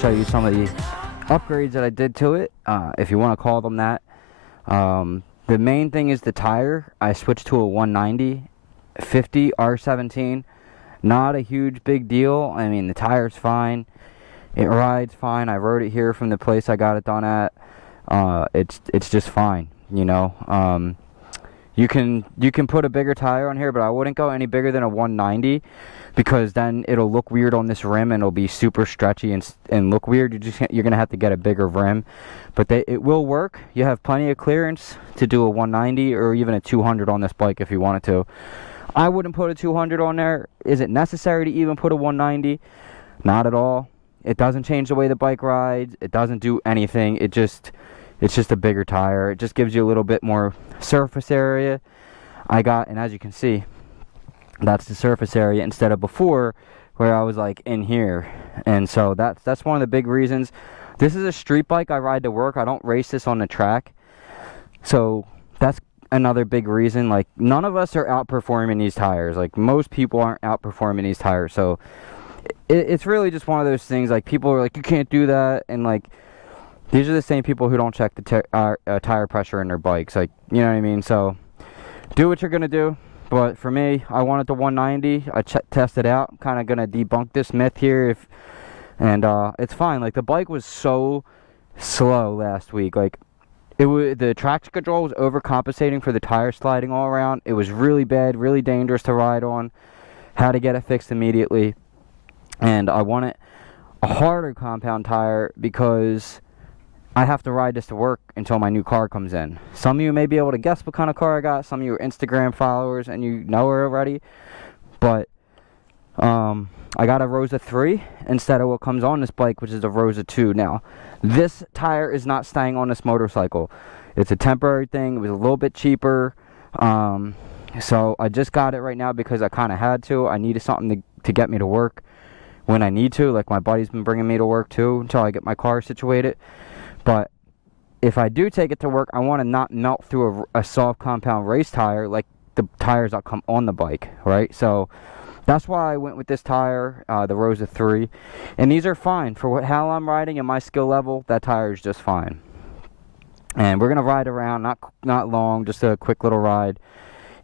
show you some of the upgrades that I did to it, if you want to call them that. The main thing is the tire. I switched to a 190 50 R17. Not a huge big deal. I mean, the tire's fine. It rides fine. I rode it here from the place I got it done at. It's just fine, you know. You can put a bigger tire on here, but I wouldn't go any bigger than a 190 because then it'll look weird on this rim and it'll be super stretchy and look weird. You're gonna have to get a bigger rim, but it will work. You have plenty of clearance to do a 190 or even a 200 on this bike if you wanted to. I wouldn't put a 200 on there. Is it necessary to even put a 190? Not at all. It doesn't change the way the bike rides. It doesn't do anything. It's just a bigger tire. It just gives you a little bit more surface area. And as you can see, that's the surface area instead of before where I was like in here. And so that's one of the big reasons. This is a street bike I ride to work. I don't race this on the track. So that's another big reason. Like, none of us are outperforming these tires. Like, most people aren't outperforming these tires. So it's really just one of those things. Like, people are like, you can't do that. And like, these are the same people who don't check the tire pressure in their bikes. Like, you know what I mean? So do what you're gonna do. But for me, I wanted the 190. I tested out. I'm kind of gonna debunk this myth here. It's fine. Like, the bike was so slow last week. Like, the traction control was overcompensating for the tire sliding all around. It was really bad, really dangerous to ride on. Had to get it fixed immediately. And I wanted a harder compound tire because I have to ride this to work until my new car comes in. Some of you may be able to guess what kind of car I got. Some of you are Instagram followers and you know her already. But I got a Rosa 3 instead of what comes on this bike, which is a Rosa 2. Now, this tire is not staying on this motorcycle. It's a temporary thing. It was a little bit cheaper. So I just got it right now because I kind of had to. I needed something to get me to work when I need to. Like, my buddy's been bringing me to work too until I get my car situated. But if I do take it to work, I want to not melt through a soft compound race tire like the tires that come on the bike, right? So that's why I went with this tire, the Rosa 3. And these are fine. For how I'm riding and my skill level, that tire is just fine. And we're going to ride around, not long, just a quick little ride.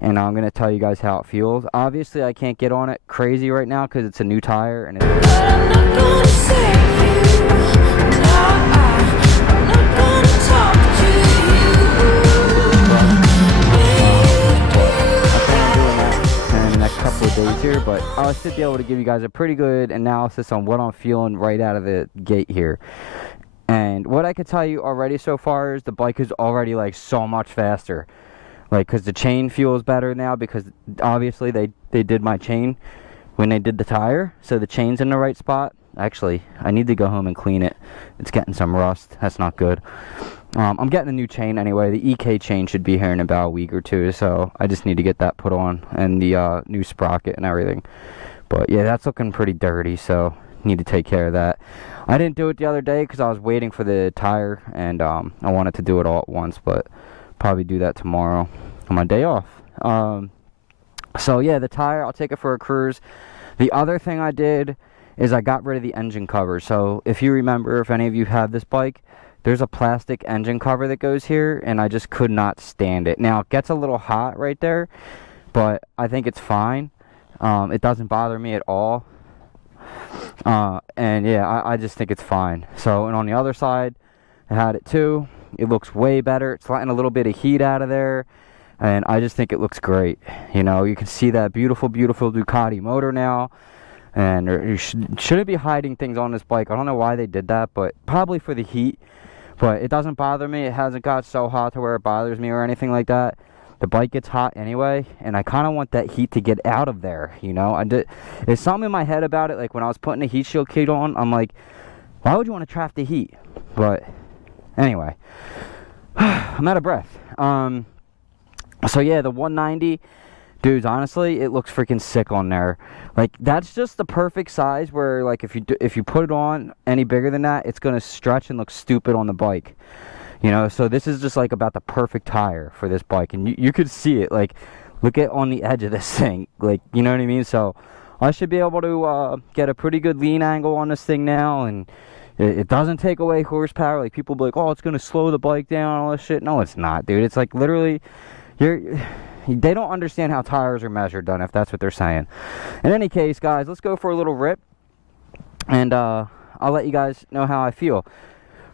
And I'm going to tell you guys how it feels. Obviously, I can't get on it crazy right now because it's a new tire. And but I'm not going to save you. No, I'm not going to talk to you. In the next couple of days here, but I should be able to give you guys a pretty good analysis on what I'm feeling right out of the gate here. And what I could tell you already so far is the bike is already like so much faster. Like, because the chain feels better now because obviously they did my chain when they did the tire. So the chain's in the right spot. Actually, I need to go home and clean it. It's getting some rust. That's not good. I'm getting a new chain anyway. The EK chain should be here in about a week or two. So I just need to get that put on and the new sprocket and everything. But yeah, that's looking pretty dirty. So need to take care of that. I didn't do it the other day because I was waiting for the tire. And I wanted to do it all at once. But probably do that tomorrow on my day off. So yeah, the tire, I'll take it for a cruise. The other thing I did is I got rid of the engine cover. So if you remember, if any of you have this bike, there's a plastic engine cover that goes here, and I just could not stand it. Now, it gets a little hot right there, but I think it's fine. It doesn't bother me at all. And yeah, I just think it's fine. So, and on the other side, I had it too. It looks way better. It's letting a little bit of heat out of there. And I just think it looks great. You know, you can see that beautiful, beautiful Ducati motor now. And you shouldn't be hiding things on this bike. I don't know why they did that, but probably for the heat. But it doesn't bother me. It hasn't got so hot to where it bothers me or anything like that. The bike gets hot anyway. And I kind of want that heat to get out of there, you know. There's something in my head about it. Like, when I was putting the heat shield kit on, I'm like, why would you want to trap the heat? But anyway, I'm out of breath. So yeah, the 190, dudes, honestly, it looks freaking sick on there. Like, that's just the perfect size where, like, if you put it on any bigger than that, it's gonna stretch and look stupid on the bike. You know, so this is just like about the perfect tire for this bike, and you could see it. Like, look at on the edge of this thing. Like, you know what I mean? So I should be able to get a pretty good lean angle on this thing now, and It doesn't take away horsepower. Like, people be like, oh, it's going to slow the bike down, all this shit. No, it's not, dude. It's like literally, they don't understand how tires are measured, done, if that's what they're saying. In any case, guys, let's go for a little rip, and I'll let you guys know how I feel.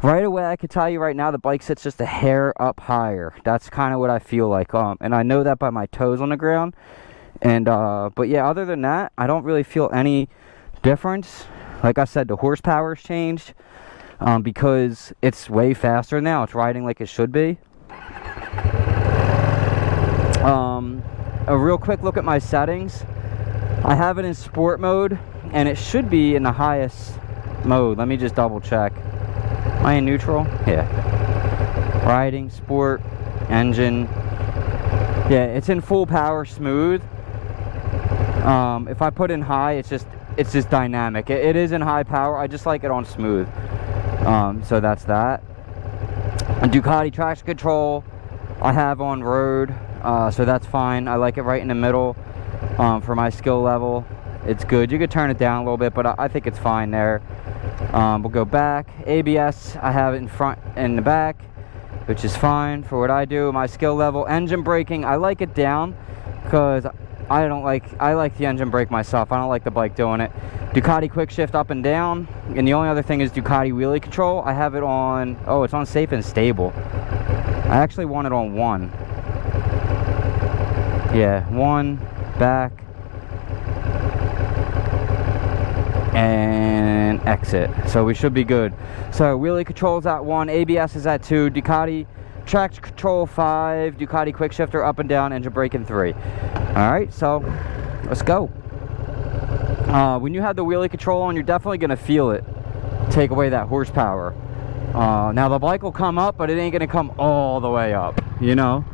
Right away, I can tell you right now, the bike sits just a hair up higher. That's kind of what I feel like. And I know that by my toes on the ground. And but yeah, other than that, I don't really feel any difference. Like I said, the horsepower's changed because it's way faster now. It's riding like it should be. A real quick look at my settings. I have it in sport mode, and it should be in the highest mode. Let me just double check. Am I in neutral? Yeah. Riding, sport, engine. Yeah, it's in full power, smooth. If I put in high, it's just dynamic. It is in high power. I just like it on smooth. So that's that. And Ducati traction control I have on road, so that's fine. I like it right in the middle. For my skill level, it's good. You could turn it down a little bit, but I think it's fine there. We'll go back. ABS, I have it in front and the back, which is fine for what I do. My skill level. Engine braking, I like it down because I like the engine brake myself. I don't like the bike doing it. Ducati quick shift up and down, and the only other thing is Ducati wheelie control. I have it on, oh, it's on safe and stable. I actually want it on 1. Yeah, 1, back, and exit. So we should be good. So wheelie control's at 1, ABS is at 2, Ducati traction control 5, Ducati quick shifter up and down, engine braking 3. Alright, so let's go. When you have the wheelie control on, you're definitely going to feel it take away that horsepower. Now the bike will come up, but it ain't going to come all the way up, you know.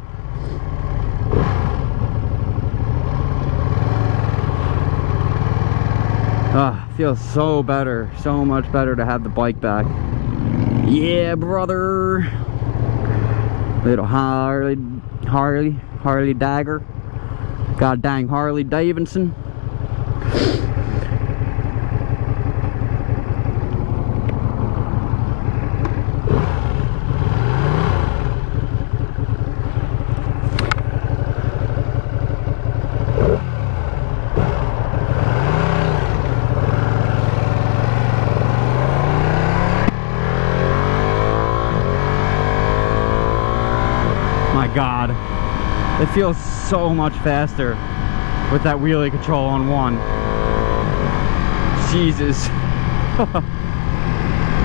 Feels so better, so much better to have the bike back. Yeah, brother. Little Harley Dagger. God dang Harley Davidson. God, it feels so much faster with that wheelie control on 1. Jesus.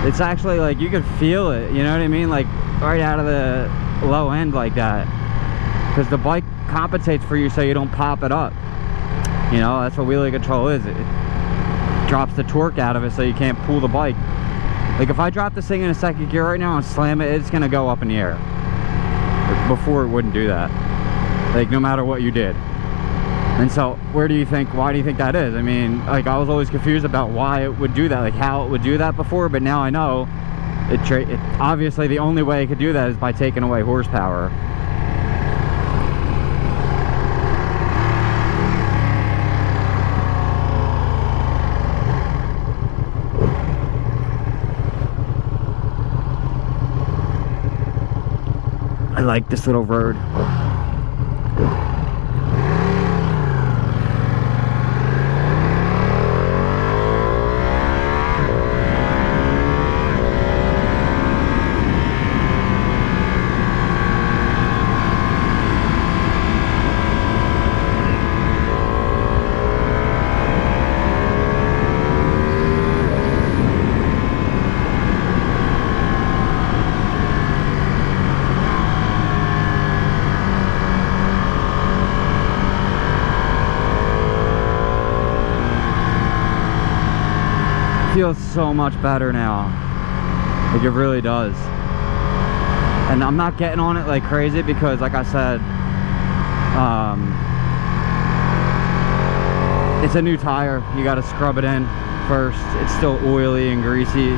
It's actually like you can feel it, you know what I mean, like right out of the low end like that, because the bike compensates for you so you don't pop it up. You know, that's what wheelie control is. It drops the torque out of it so you can't pull the bike. Like if I drop this thing in a second gear right now and slam it, it's gonna go up in the air. Before it wouldn't do that, like no matter what you did. And so why do you think that is? I mean, like I was always confused about why it would do that, like how it would do that before, but now I know it obviously the only way it could do that is by taking away horsepower. I like this little road. Feels so much better now, like it really does. And I'm not getting on it like crazy because like I said, it's a new tire. You got to scrub it in first. It's still oily and greasy.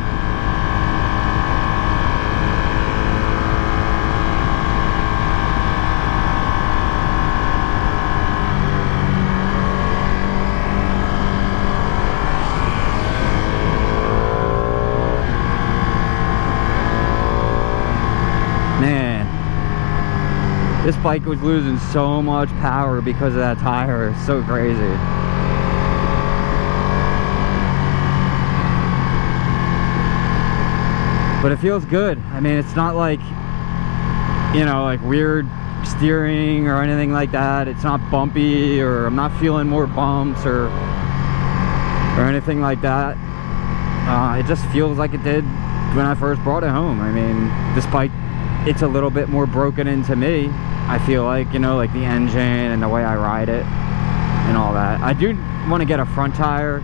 This bike was losing so much power because of that tire. It's so crazy. But it feels good. I mean, it's not like, you know, like weird steering or anything like that. It's not bumpy, or I'm not feeling more bumps or anything like that. It just feels like it did when I first brought it home. I mean, this bike, it's a little bit more broken into me, I feel like, you know, like the engine and the way I ride it and all that. I do want to get a front tire.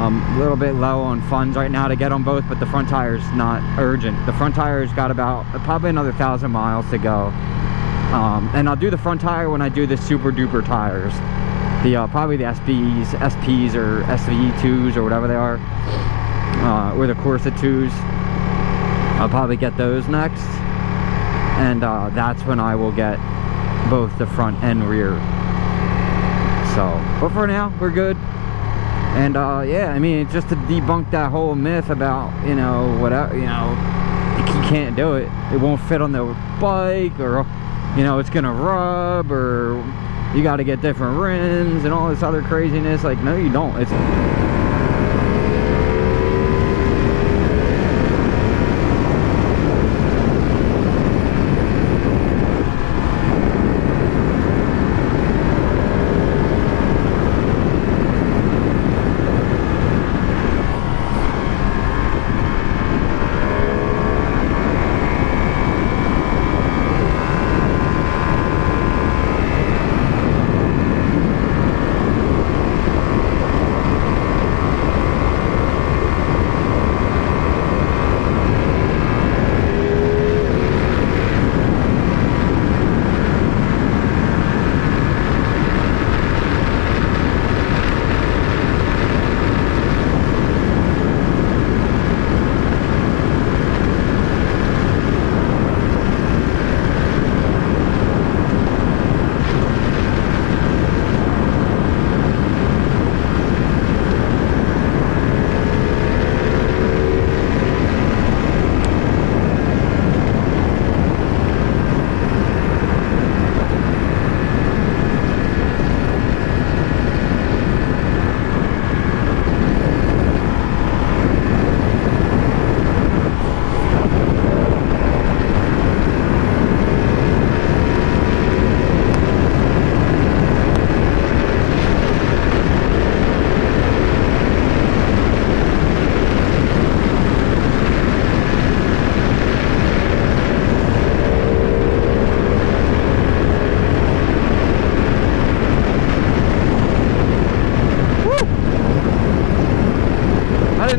A little bit low on funds right now to get on both, but the front tire's not urgent. The front tire's got about probably another 1,000 miles to go. And I'll do the front tire when I do the super duper tires. The probably the SPs or SV2s or whatever they are. Or the Corsa 2s. I'll probably get those next. And that's when I will get both the front and rear. So, but for now, we're good. And yeah, I mean, just to debunk that whole myth about, you know, whatever, you know, you can't do it. It won't fit on the bike, or, you know, it's gonna rub, or you got to get different rims and all this other craziness. Like, no, you don't. It's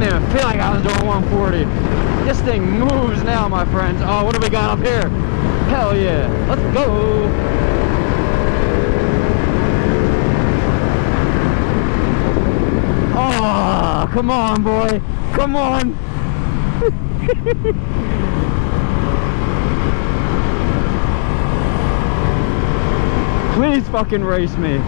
I feel like I was doing 140. This thing moves now, my friends. Oh, what do we got up here? Hell yeah. Let's go. Oh, come on, boy. Come on. Please fucking race me.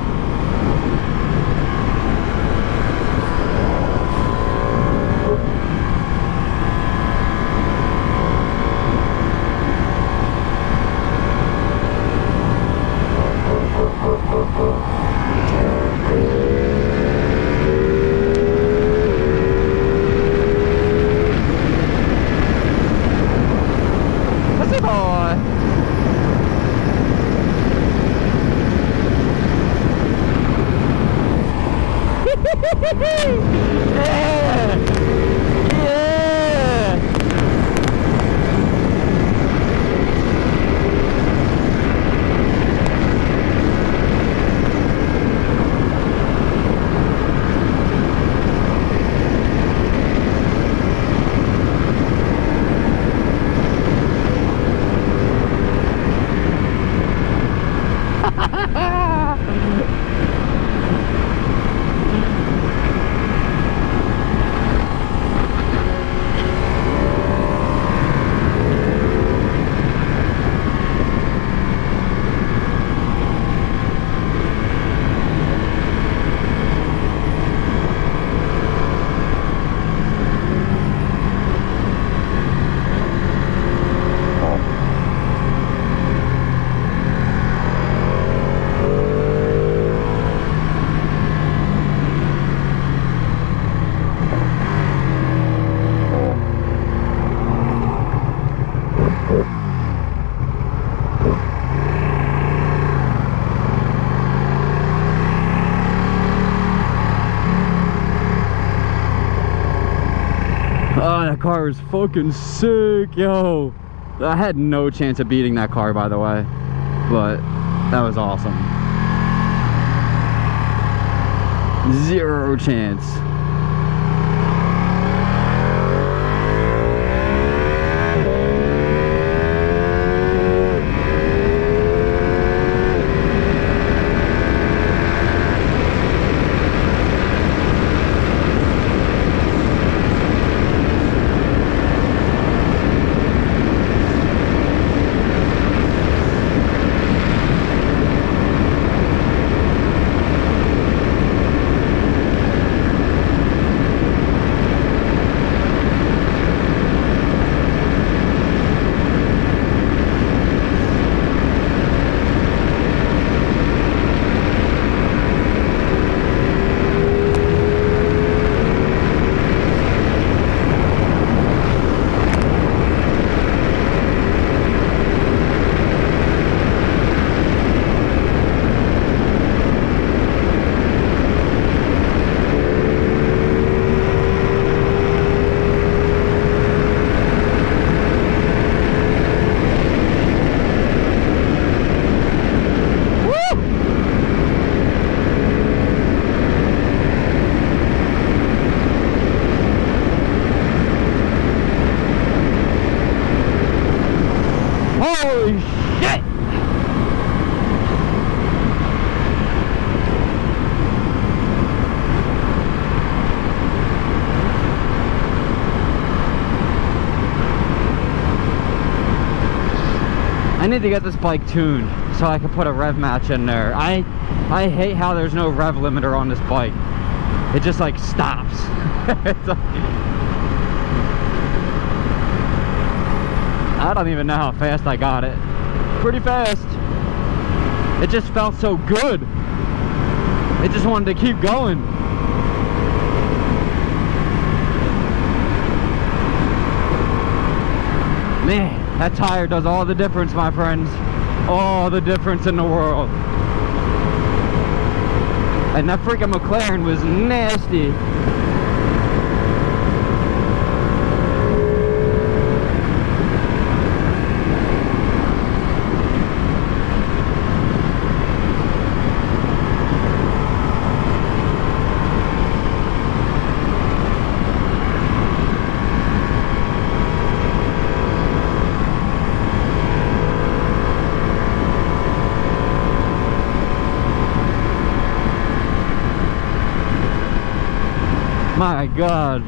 that car was fucking sick, yo. I had no chance of beating that car, by the way, but that was awesome. Zero chance. Holy shit! I need to get this bike tuned so I can put a rev match in there. I hate how there's no rev limiter on this bike. It just like stops. It's like, I don't even know how fast I got it. Pretty fast. It just felt so good. It just wanted to keep going. Man, that tire does all the difference, my friends. All the difference in the world. And that freaking Mclaren was nasty. My God,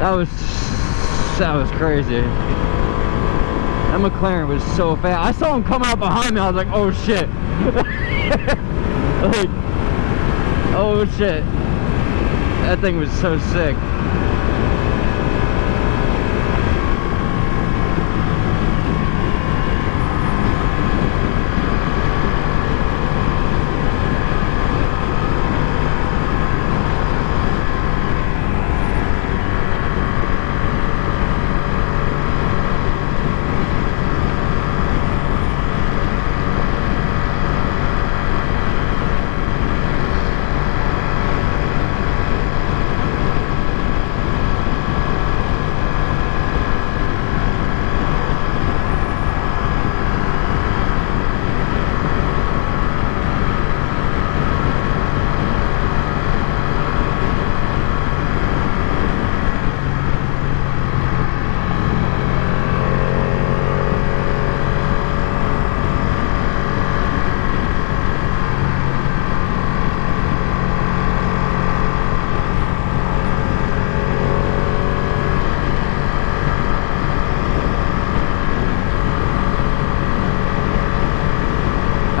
that was crazy. That McLaren was so fast. I saw him come out behind me. I was like, oh shit. Like, oh shit. That thing was so sick.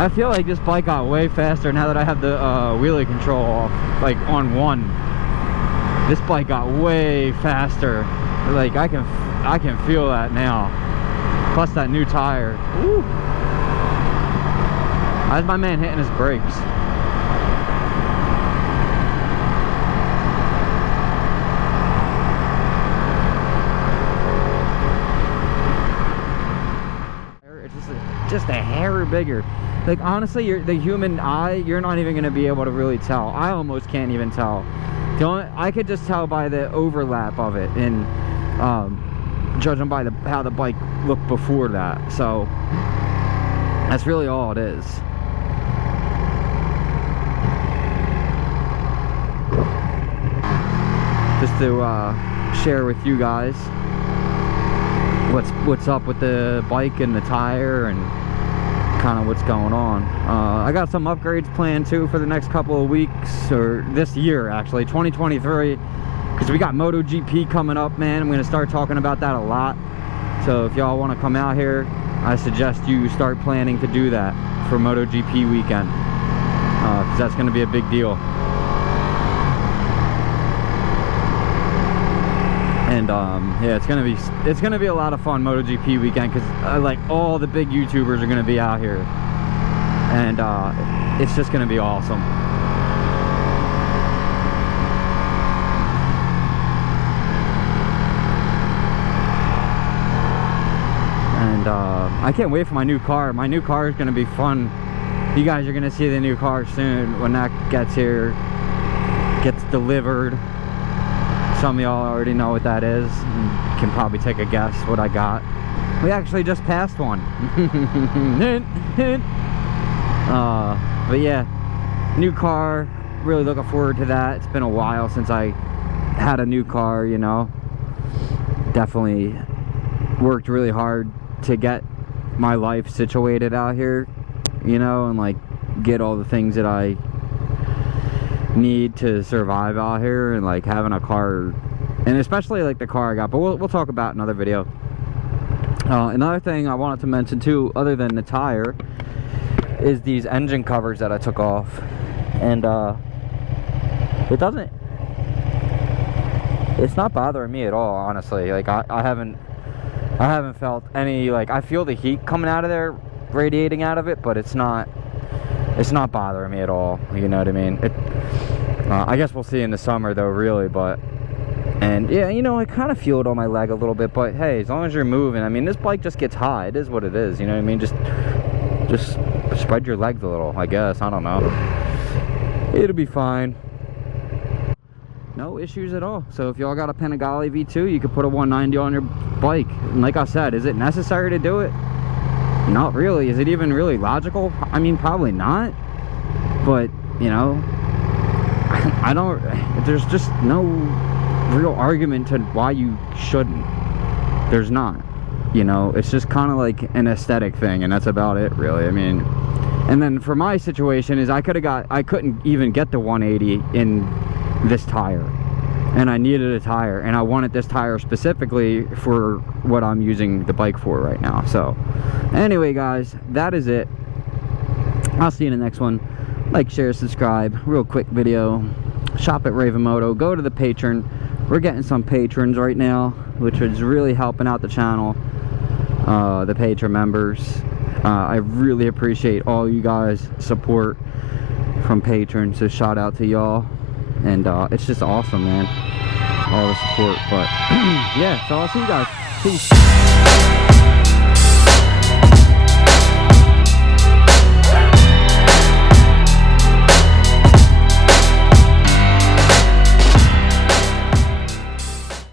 I feel like this bike got way faster now that I have the wheelie control off, like on one. This bike got way faster. Like I can feel that now. Plus that new tire. Woo. How's my man hitting his brakes? It's just a hair bigger. Like honestly, the human eye, you're not even gonna be able to really tell. I almost can't even tell. I could just tell by the overlap of it, and judging by how the bike looked before that. So that's really all it is. Just to share with you guys what's up with the bike and the tire and kind of what's going on. I got some upgrades planned too for the next couple of weeks, or this year actually, 2023, because we got MotoGP coming up, man. I'm going to start talking about that a lot. So if y'all want to come out here, I suggest you start planning to do that for MotoGP weekend, because that's going to be a big deal. And yeah, it's gonna be a lot of fun MotoGP weekend, because like all the big YouTubers are gonna be out here, and it's just gonna be awesome. And I can't wait for my new car. My new car is gonna be fun. You guys are gonna see the new car soon when that gets here, gets delivered. Some of y'all already know what that is. You can probably take a guess what I got. We actually just passed one. But yeah, new car. Really looking forward to that. It's been a while since I had a new car, you know. Definitely worked really hard to get my life situated out here, you know, and like get all the things that I need to survive out here, and like having a car, and especially like the car I got, but we'll talk about in another video. Another thing I wanted to mention too, other than the tire, is these engine covers that I took off, and it's not bothering me at all, honestly. Like I haven't felt any, like, I feel the heat coming out of there, radiating out of it, but it's not bothering me at all, you know what I mean? I guess we'll see in the summer though, really. But, and yeah, you know, I kind of feel it on my leg a little bit, but hey, as long as you're moving, I mean, this bike just gets high. It is what it is, you know what I mean? Just spread your legs a little, I guess. I don't know. It'll be fine. No issues at all. So if y'all got a Panigale V2, you could put a 190 on your bike. And like I said, is it necessary to do it? Not really. Is it even really logical? I mean, probably not. But, you know, I don't, there's just no real argument to why you shouldn't. There's not, you know. It's just kind of like an aesthetic thing, and that's about it, really. I mean, and then for my situation is I couldn't even get the 180 in this tire, and I needed a tire, and I wanted this tire specifically for what I'm using the bike for right now. So anyway, guys, that is it. I'll see you in the next one. Like, share, subscribe. Real quick video. Shop at Raven Moto. Go to the Patreon. We're getting some patrons right now, which is really helping out the channel. The Patreon members. I really appreciate all you guys' support from patrons. So shout out to y'all. And it's just awesome, man. All the support. But yeah, so I'll see you guys. Peace.